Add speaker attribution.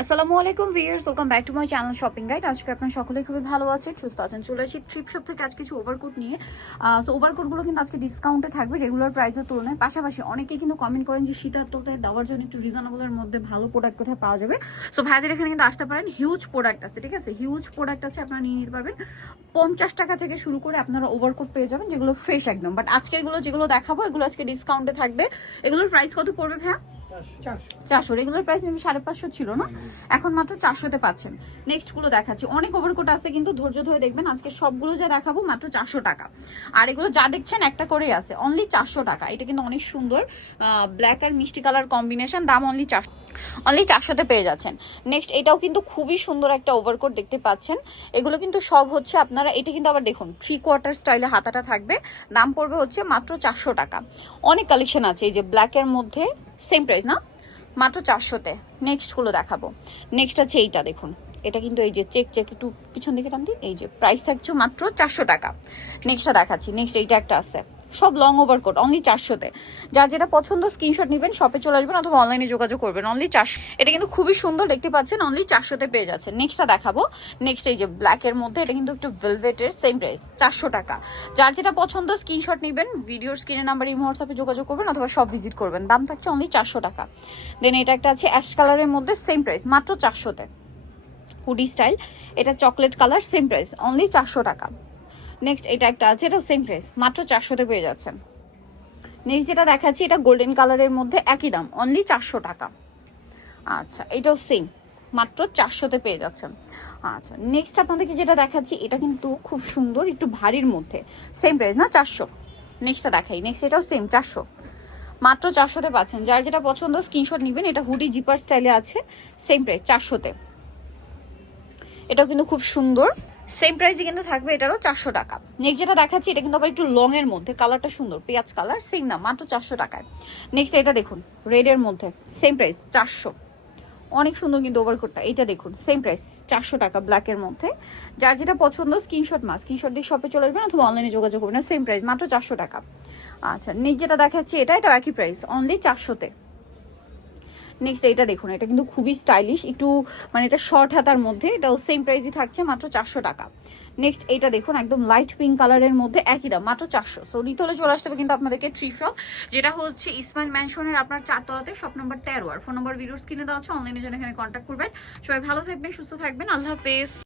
Speaker 1: আসসালামু আলাইকুম viewers, welcome back to my channel shopping guide. আজকে আপনারা সকলে খুবই ভালো আছেন, সুস্থ আছেন। চলে আসি ট্রিপ শপ থেকে আজ কিছু ওভারকোট নিয়ে। সো ওভারকোটগুলো কিন্তু আজকে ডিসকাউন্টে থাকবে রেগুলার প্রাইসের তুলনায়। পাশাপাশি অনেকেই কিন্তু কমেন্ট করেন যে শীতের তোতে দেওয়ার জন্য একটু রিজনেবলের মধ্যে ভালো প্রোডাক্ট কোথায় পাওয়া যাবে। সো ভাইদের এখানে কিন্তু আসতে পারেন হিউজ প্রোডাক্ট আছে, ঠিক আছে? হিউজ প্রোডাক্ট আছে, আপনারা নিয়ে নিতে পারবেন। পঞ্চাশ টাকা থেকে শুরু করে আপনারা ওভারকোট পেয়ে যাবেন, যেগুলো ফ্রেশ একদম। বাট আজকেরগুলো যেগুলো দেখাবো, এগুলো আজকে ডিসকাউন্টে থাকবে। এগুলোর প্রাইস কত পড়বে ভাইয়া? চারশো। রেগুলার প্রাইস মেবি সাড়ে পাঁচশো ছিল না? এখন মাত্র চারশোতে পাচ্ছেন। নেক্সটগুলো দেখাচ্ছি। অনেক ওভারকোট আছে কিন্তু ধৈর্য ধরে দেখবেন আজকে সবগুলো যা দেখাবো মাত্র চারশো টাকা। আর এগুলো যা দেখছেন একটা করেই আছে। অনলি চারশো টাকা। এটা কিন্তু অনেক সুন্দর ব্ল্যাক আর মিষ্টি কালার কম্বিনেশন দাম অনলি চারশো। অনলি চারশোতে পেয়ে যাচ্ছেন। নেক্সট এটাও কিন্তু খুবই সুন্দর একটা ওভারকোট দেখতে পাচ্ছেন। এগুলো কিন্তু সব হচ্ছে আপনারা, এটা কিন্তু আবার দেখুন থ্রি কোয়ার্টার স্টাইলে হাতাটা থাকবে। দাম পড়বে হচ্ছে মাত্র চারশো টাকা। অনেক কালেকশন আছে, এই যে ব্ল্যাকের মধ্যে সেম প্রাইস না? মাত্র চারশোতে। নেক্সটগুলো দেখাবো। নেক্সট আছে এইটা, দেখুন। এটা কিন্তু এই যে চেক চেক একটু পিছন দিকে টান দিই। এই যে প্রাইস থাকছে মাত্র চারশো টাকা। নেক্সটটা দেখাচ্ছি। নেক্সট এইটা একটা আছে। সব লং ওভার কোট অনলি চারশোতে। যার যেটা পছন্দ স্ক্রিনশট নেবেন শপে চলে আসবেন অথবা অনলাইনে যোগাযোগ করবেন। অনলি চারশো। এটা কিন্তু খুবই সুন্দর দেখতে পাচ্ছেন অনলি চারশোতে পেয়ে যাচ্ছেন। নেক্সটটা দেখাবো। নেক্সট এই যে ব্ল্যাকের মধ্যে, এটা কিন্তু একটু ভেলভেটের সেম প্রাইস চারশো টাকা। যার যেটা পছন্দ স্ক্রিনশট নেবেন ভিডিওর স্ক্রিনের নাম্বার এই হোয়াটসঅ্যাপে যোগাযোগ করবেন অথবা সব ভিজিট করবেন। দাম থাকছে অনলি চারশো টাকা। দেন এটা একটা আছে অ্যাশ কালারের মধ্যে সেম প্রাইস মাত্র চারশোতে। হুডি স্টাইল এটা chocolate colour same price only চারশো টাকা। নেক্সট এটা একটা আছে এটা সেম প্রাইস মাত্র চারশোতে পেয়ে যাচ্ছেন। নেক্সট যেটা দেখাচ্ছি, এটা গোল্ডেন কালারের মধ্যে একই দাম অনলি চারশো টাকা। আচ্ছা এটাও সেম মাত্র চারশোতে পেয়ে যাচ্ছেন। আচ্ছা নেক্সট আপনাদেরকে যেটা দেখাচ্ছি, এটা কিন্তু খুব সুন্দর, একটু ভারীর মধ্যে সেম প্রাইস না, চারশো। নেক্সটটা দেখাই নেক্সট এটাও সেম চারশো। মাত্র চারশোতে পাচ্ছেন, যার যেটা পছন্দ স্ক্রিনশট নেবেন, এটা হুডি জিপার স্টাইলে আছে সেম প্রাইস চারশোতে। এটাও কিন্তু খুব সুন্দর। সেম প্রাইসে কিন্তু থাকবে এটারও চারশো টাকা। নেক্সট যেটা দেখাচ্ছি, এটা কিন্তু আবার একটু লং এর মধ্যে কালারটা সুন্দর, পেঁয়াজ কালার সেম না, মাত্র চারশো টাকায়। নেক্সট এটা দেখুন রেড এর মধ্যে সেম প্রাইস চারশো। অনেক সুন্দর কিন্তু ওভারকোটটা এটা দেখুন সেম প্রাইস চারশো টাকা ব্ল্যাকের মধ্যে। যার যেটা পছন্দ স্ক্রিনশট মাস স্ক্রিনশট দিয়ে শপে চলে আসবেন অথবা অনলাইনে যোগাযোগ করবেন সেম প্রাইস মাত্র চারশো টাকা। আচ্ছা নেক্সট যেটা দেখাচ্ছি, এটা এটা একই প্রাইস অনলি চারশোতে। নেক্সট এটা দেখুন, এটা কিন্তু খুবই স্টাইলিশ একটু মানে এটা শর্ট হাতার মধ্যে, এটাও সেম প্রাইসই থাকছে, মাত্র চারশো টাকা। নেক্সট এটা দেখুন, একদম লাইট পিঙ্ক কালারের মধ্যে, একই দাম, মাত্র চারশো। সো নিতলে চলে আসতে হবে কিন্তু আপনাদেরকে থ্রি ফ্রক যেটা হচ্ছে ইসমাইল ম্যানশনের আপনার চারতলাতে শপ নম্বর তেরো। আর ফোন নম্বর ভিডিওর কিনে দেওয়া হচ্ছে অনলাইনে জন্য এখানে কন্ট্যাক্ট করবেন। সবাই ভালো থাকবেন, সুস্থ থাকবেন, আল্লাহ হাফেজ।